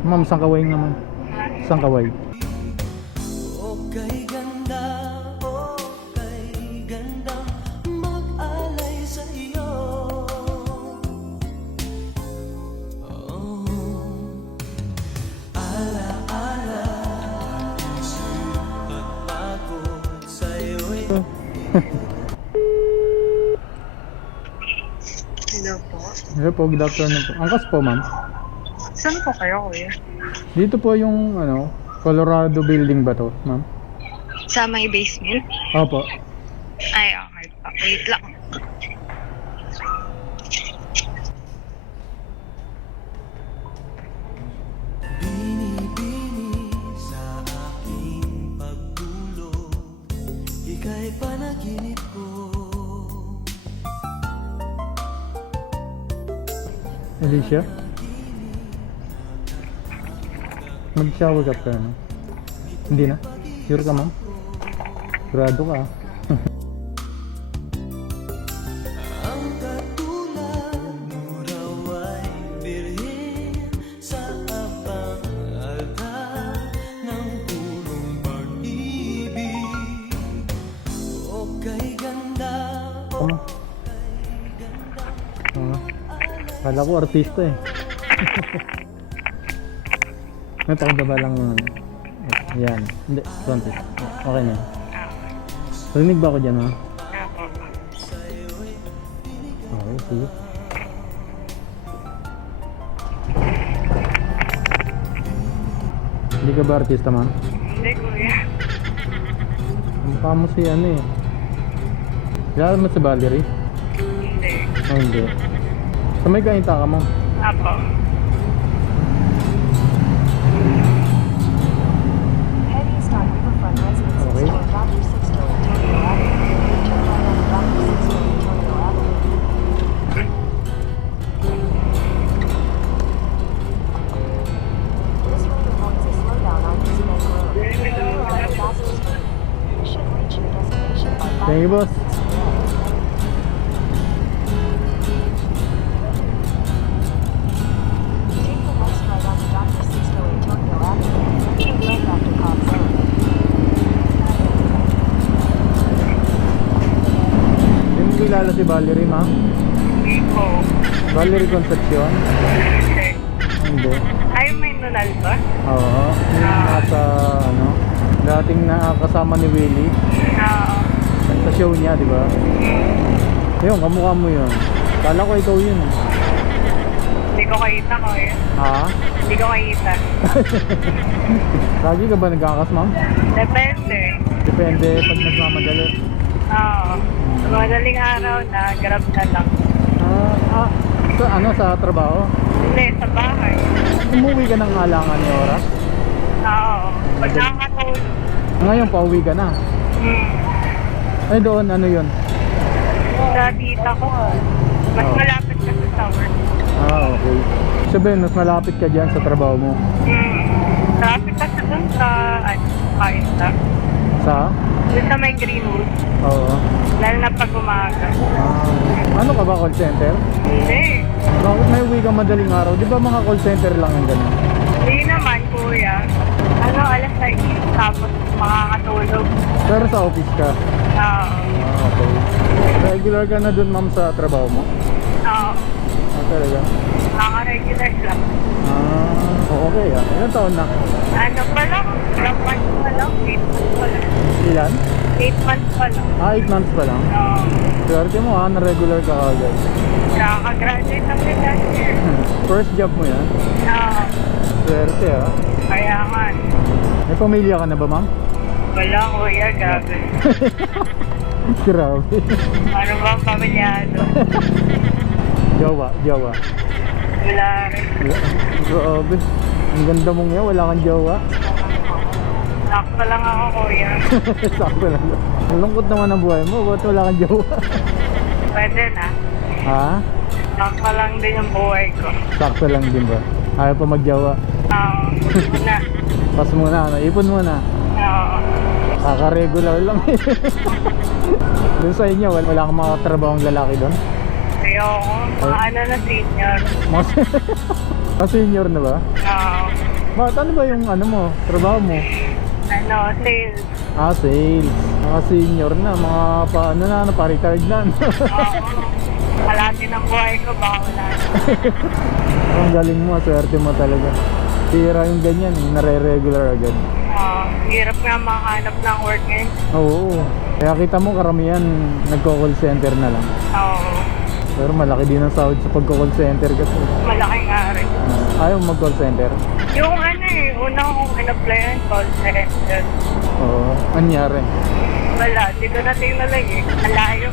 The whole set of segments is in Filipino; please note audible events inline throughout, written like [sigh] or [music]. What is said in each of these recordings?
Ma'am, sangkaway naman. Sangkaway. Okay ganda, okay ganda Mag-alay sa iyo oh. Ala-ala Isip at pagod sa'yo'y Hello po. Hello po, good afternoon po. Angkas po, ma'am. Saan po kayo, kuya? Dito po yung, ano, Colorado building ba to, ma'am? Sa may basement? Opo. Ay, okay po. Wait lang. Ika'y panaginip ko Alicia? Mag-shower ka pa, no? Hindi na? Sure ka, ma'am? Grado ka. Ang katulad mo raw ay birhen Sa abang altar ng purong pag-ibig O kay ganda, o Tama. Ah. Kala ko artista eh. [laughs] Napakababa lang yung ano. Yan. Hindi, konti. Okay na. Rinig ba ako dyan, ha? Okay, sige. Hindi ka ba artista, ma'am? Hindi, kuya. Mukha mo si ano eh. Kilala mo si Valerie? Hindi. Oh, hindi. Sa may kainta ka, ma'am. Apo. Hindi mo kilala si Valerie, ma'am? Hindi po. Valerie Concepcion? Hindi. Hindi. Ay, may nunal ba? Oo. Yung nasa, ano, dating nakakasama ni Willie Oo. Sa show niya, di ba? Yun, kamukha mo yun. Kala ko ikaw yun. eh. Hindi ko kita, kuya. Ha? Hindi ko kita. [laughs] Lagi ka ba nagkakas, ma'am? Depende. Depende pag nagmamadali. Oo. Sa madaling araw na, grab na lang. Ah, ah, sa ano, sa trabaho? Hindi, sa bahay. Umuwi ka ng alangan ni oras? Oo. Pag nakakatulog. Ngayon, pauwi ka na. Hmm. Ay, doon, ano yun? Sa tita ko. Mas Oo. malapit ka sa tower. Ah, okay. Sabihin, mas malapit ka dyan sa trabaho mo. Hmm. Traffic kasi dun sa, ano, kainta. Sa? Dun sa may Greenwood. Oo. Lalo na pag umaga. Ah, ano ka ba, call center? Hindi. Bakit may uwi ka madaling araw? Di ba mga call center lang yung ganun? Hindi naman, kuya. Ano, alas 6, tapos makakatulog. Pero sa office ka? Oo. Ah, okay. Regular ka na dun, ma'am, sa trabaho mo? Oo. Ah, talaga? Nakaka-regular lang. Ah, oh, okay ah. Ilan taon na? Ano pa lang? Ilang months pa lang? 8 months pa lang. Ilan? 8 months pa lang. Ah, 8 months pa lang. Oo. Swerte mo ah, na-regular ka agad. Nakaka-graduate ang last year. [laughs] First job mo yan? Oo. Swerte ah. Kaya nga. May pamilya ka na ba, ma'am? Wala, kuya. Grabe. [laughs] Grabe. Ano ba ang pamilyado? Jowa, jowa. Wala rin. Grabe. Ang ganda mong yan, wala kang jowa. Sakto lang ako, kuya. [laughs] Sakto lang. Ang lungkot naman ang buhay mo, ba't wala kang jowa? Pwede na. ha? Sakto lang din yung buhay ko. Sakto lang din ba? Ayaw pa magjowa. Oo. Wala. Pas muna, [laughs] ano, ipon muna. Oo. Kaka-regular lang [laughs] eh. doon sa inyo, wala, wala kang mga trabahong lalaki doon? Ayoko. Mga ano na senior. Mga [laughs] Ah, senior na ba? Oo. Bakit ano ba yung ano mo, trabaho mo? Ano, sales. Ah, sales. Mga senior na, mga pa, ano na, ano, pa-retired na. Oo. Kalati ng buhay ko, baka wala na. [laughs] Ang galing mo, swerte mo talaga. Tira yung ganyan, eh, nare-regular agad. Oo. hirap nga makahanap ng work ngayon. Oo. Kaya kita mo karamihan nagko-call center na lang. Oo. Pero malaki din ang sahod sa pagko-call center kasi. Malaki nga rin. Ayaw mag-call center. Yung ano eh, unang kong in-applyan, call center. Oo. Anyari. Wala, di ko na tinalay eh. Malayo.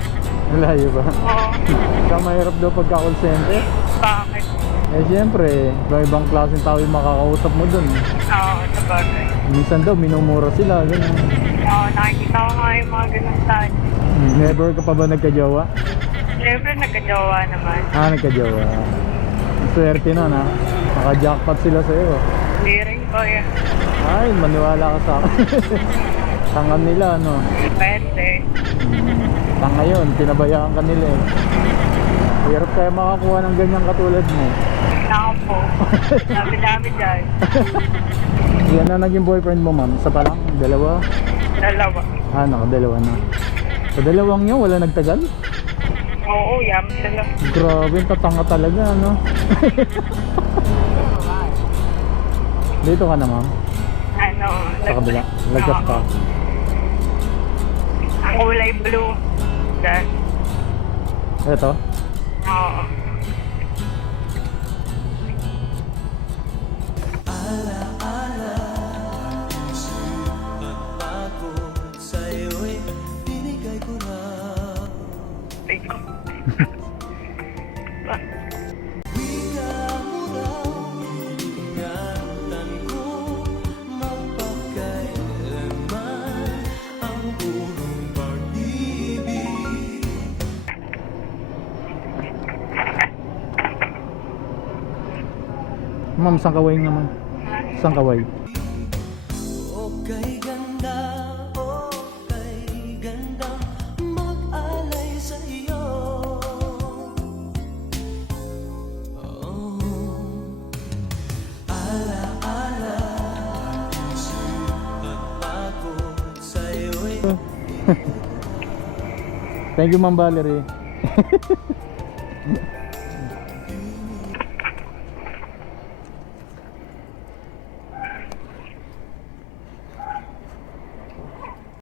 Malayo ba? Oo. [laughs] Kaya mahirap daw pagka-call center. Bakit? Eh siyempre, ibang klaseng tao yung makakausap mo dun. Oo, sabagay. Minsan daw, minumura sila. Ganun. Oo, nakikita ko nga yung mga ganun saan. Never ka pa ba nagka-jowa? Siyempre, nagka-jowa naman. Ah, nagka-jowa. Swerte nun ha. Naka-jackpot sila sa'yo. Hindi rin ko eh. Ay, maniwala ka sa akin. [laughs] Tangan nila, ano. Depende. Tanga yun, pinabayaan ka nila eh. Hirap kaya makakuha ng ganyan katulad mo. Ako po. Dami-dami dyan. [laughs] Yan na naging boyfriend mo, ma'am. Isa pa lang? Dalawa? Dalawa. Ah, nakadalawa na. Sa dalawang nyo, wala nagtagal? Oo, yam sila. Grabe, tatanga talaga, ano? [laughs] Dito ka na, ma'am. Ano, Sa kabila. Lagkas ka. Ang kulay blue. Dyan. Ito. Oo. Pagpagod sa'yo'y binigay ko na Ay, ko. Ba- Wika mo raw Ingatan ko Magpakailanman Ang punong pag-ibig nga, ma'am? Saan kaway? O kay ganda O kay ganda Mag-alay sa iyo Oh Ala-ala Pagpagod sa'yo'y [laughs] Thank you, ma'am Valerie. [laughs]